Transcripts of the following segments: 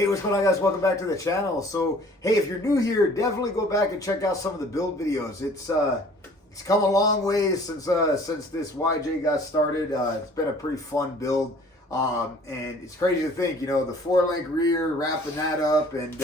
Hey, what's going on, guys? Welcome back to the channel. So, hey, if you're new here, definitely go back and check out some of the build videos. It's come a long way since this YJ got started. It's been a pretty fun build, and it's crazy to think, the 4-link rear, wrapping that up, and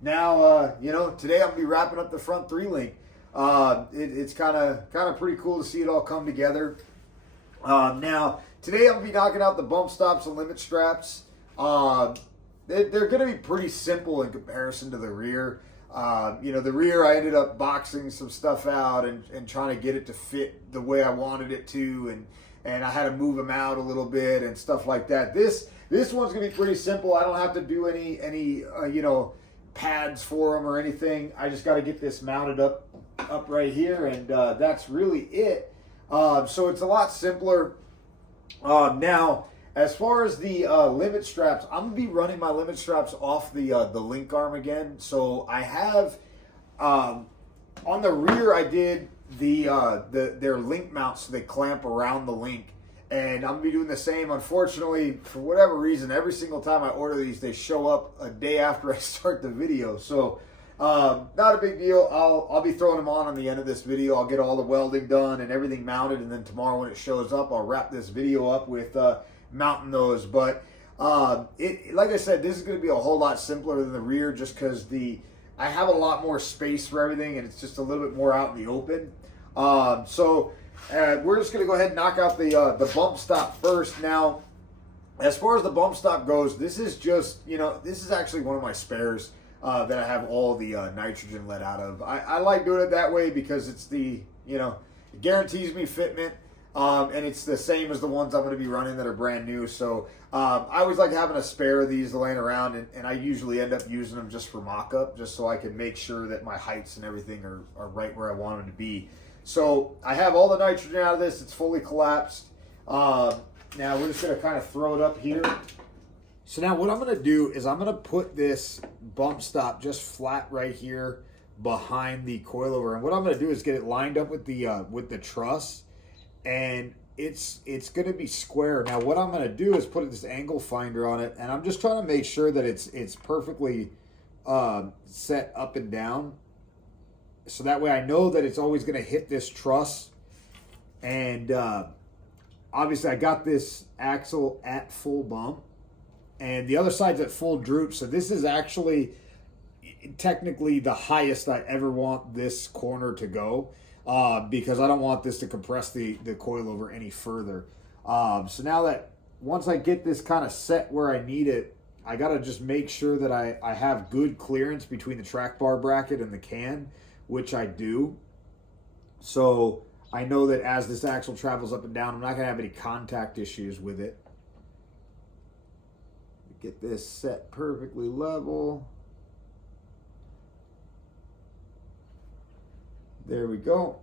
now, today I'm gonna be wrapping up the front 3-link. It's kind of pretty cool to see it all come together. Now, today I'm gonna be knocking out the bump stops and limit straps. They're going to be pretty simple in comparison to the rear. The rear, I ended up boxing some stuff out and trying to get it to fit the way I wanted it to, and I had to move them out a little bit and stuff like that. This one's going to be pretty simple. I don't have to do any pads for them or anything. I just got to get this mounted up right here, and that's really it. So it's a lot simpler. Now, as far as the limit straps, I'm gonna be running my limit straps off the link arm again. So I have on the rear, I did their link mounts, so they clamp around the link, and I'm gonna be doing the same. Unfortunately, for whatever reason, every single time I order these, they show up a day after I start the video. So not a big deal. I'll be throwing them on the end of this video. I'll get all the welding done and everything mounted, and then tomorrow when it shows up, I'll wrap this video up with mounting those. But like I said, this is going to be a whole lot simpler than the rear, just because I have a lot more space for everything, and it's just a little bit more out in the open. So we're just going to go ahead and knock out the bump stop first. Now, as far as the bump stop goes, this is just, this is actually one of my spares that I have all the nitrogen let out of. I like doing it that way because it's it guarantees me fitment. And it's the same as the ones I'm going to be running that are brand new. So I always like having a spare of these laying around, and I usually end up using them just for mock-up, just so I can make sure that my heights and everything are right where I want them to be. So I have all the nitrogen out of this. It's fully collapsed. Now we're just going to kind of throw it up here. So now what I'm going to do is I'm going to put this bump stop just flat right here behind the coilover. And what I'm going to do is get it lined up with the truss. And it's going to be square. Now what I'm going to do is put this angle finder on it, and I'm just trying to make sure that it's perfectly set up and down, so that way I know that it's always going to hit this truss. And obviously I got this axle at full bump, and the other side's at full droop, so this is actually technically the highest I ever want this corner to go. Because I don't want this to compress the coilover any further. So now that once I get this kind of set where I need it, I got to just make sure that I have good clearance between the track bar bracket and the can, which I do. So I know that as this axle travels up and down, I'm not going to have any contact issues with it. Get this set perfectly level. There we go.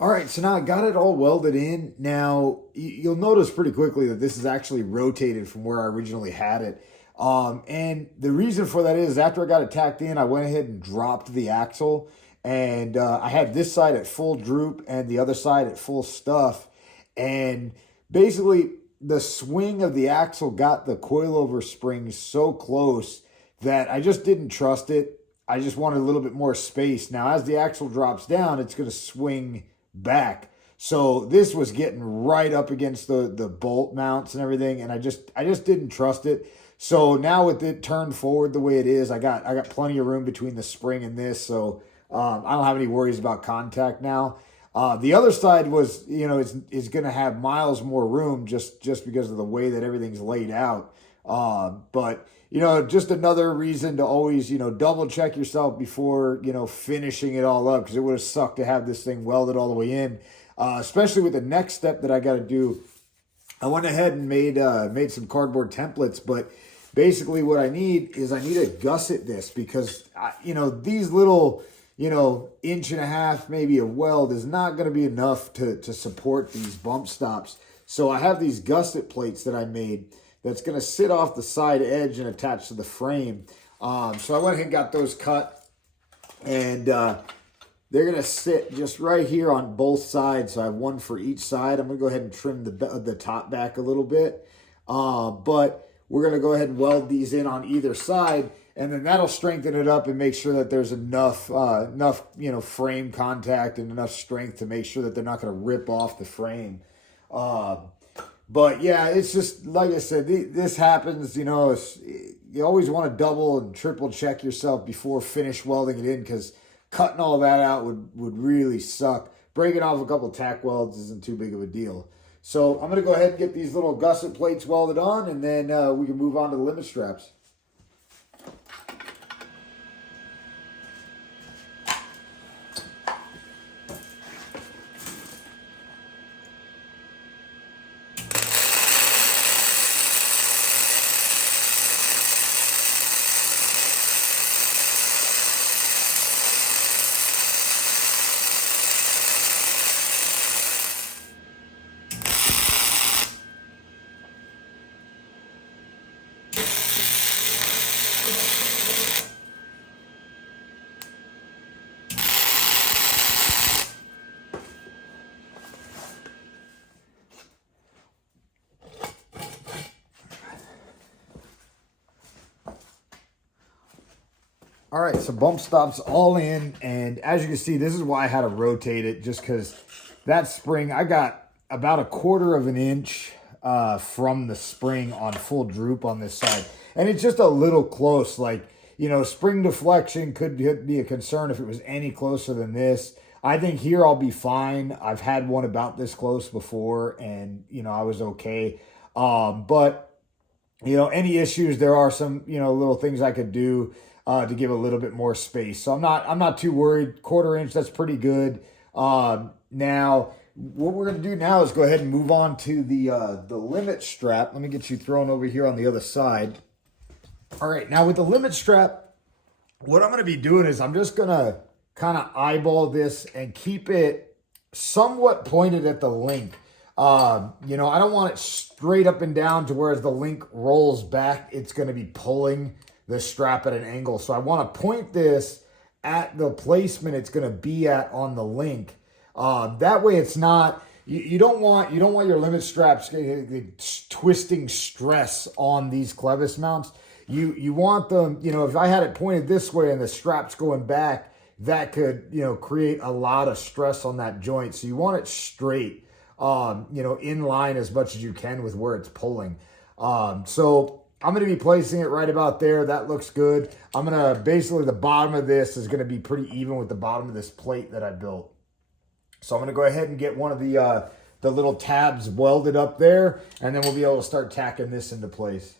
All right, so now I got it all welded in. Now, you'll notice pretty quickly that this is actually rotated from where I originally had it. And the reason for that is after I got it tacked in, I went ahead and dropped the axle. And I had this side at full droop and the other side at full stuff. And basically, the swing of the axle got the coilover springs so close that I just didn't trust it. I just wanted a little bit more space. Now, as the axle drops down, it's going to swing back. So this was getting right up against the bolt mounts and everything, and I just didn't trust it. So now with it turned forward the way it is, I got plenty of room between the spring and this, so I don't have any worries about contact now. The other side was, is going to have miles more room just because of the way that everything's laid out. But just another reason to always, double check yourself before, finishing it all up, because it would have sucked to have this thing welded all the way in, especially with the next step that I got to do. I went ahead and made some cardboard templates, but basically what I need to gusset this, because, these little, 1.5 inch maybe of weld is not going to be enough to support these bump stops. So I have these gusset plates that I made that's going to sit off the side edge and attach to the frame. So I went ahead and got those cut, and they're going to sit just right here on both sides. So I have one for each side. I'm going to go ahead and trim the top back a little bit. But we're going to go ahead and weld these in on either side, and then that'll strengthen it up and make sure that there's enough frame contact and enough strength to make sure that they're not going to rip off the frame. But yeah, it's just, like I said, this happens, you always want to double and triple check yourself before finish welding it in, because cutting all that out would really suck. Breaking off a couple tack welds isn't too big of a deal. So I'm going to go ahead and get these little gusset plates welded on, and then we can move on to the limit straps. All right, so bump stops all in, and as you can see, this is why I had to rotate it, just because that spring, I got about 1/4 inch from the spring on full droop on this side, and it's just a little close. Like, spring deflection could be a concern if it was any closer than this. I think here I'll be fine. I've had one about this close before, and I was okay. But any issues, there are some little things I could do to give a little bit more space. So I'm not too worried. 1/4 inch, that's pretty good. Now, what we're going to do now is go ahead and move on to the limit strap. Let me get you thrown over here on the other side. All right, now with the limit strap, what I'm going to be doing is I'm just going to kind of eyeball this and keep it somewhat pointed at the link. I don't want it straight up and down to where as the link rolls back, it's going to be pulling the strap at an angle. So I want to point this at the placement it's going to be at on the link. That way it's not, you don't want your limit straps twisting stress on these clevis mounts. You want them, if I had it pointed this way and the strap's going back, that could, create a lot of stress on that joint. So you want it straight, in line as much as you can with where it's pulling. So I'm going to be placing it right about there. That looks good. I'm going to, basically the bottom of this is going to be pretty even with the bottom of this plate that I built. So I'm going to go ahead and get one of the little tabs welded up there, and then we'll be able to start tacking this into place.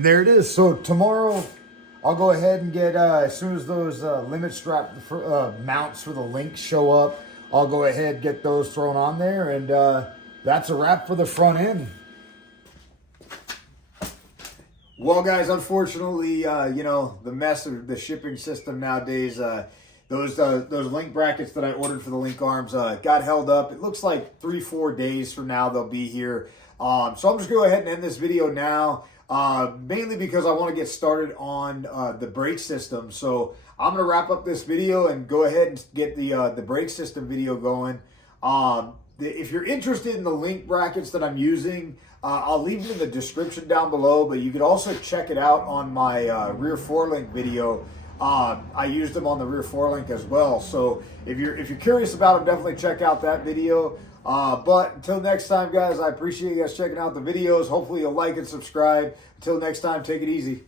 And there it is. So tomorrow, I'll go ahead and get, as soon as those limit strap mounts for the Lynx show up, I'll go ahead and get those thrown on there. And that's a wrap for the front end. Well, guys, unfortunately, you know, the mess of the shipping system nowadays, those link brackets that I ordered for the link arms got held up. It looks like 3-4 days from now they'll be here. So I'm just going to go ahead and end this video now. Mainly because I want to get started on the brake system. So I'm going to wrap up this video and go ahead and get the brake system video going. If you're interested in the link brackets that I'm using, I'll leave it in the description down below, but you could also check it out on my rear forelink video. I used them on the rear forelink as well. So if you're curious about them, definitely check out that video. But until next time, guys, I appreciate you guys checking out the videos. Hopefully you'll like and subscribe. Until next time, take it easy.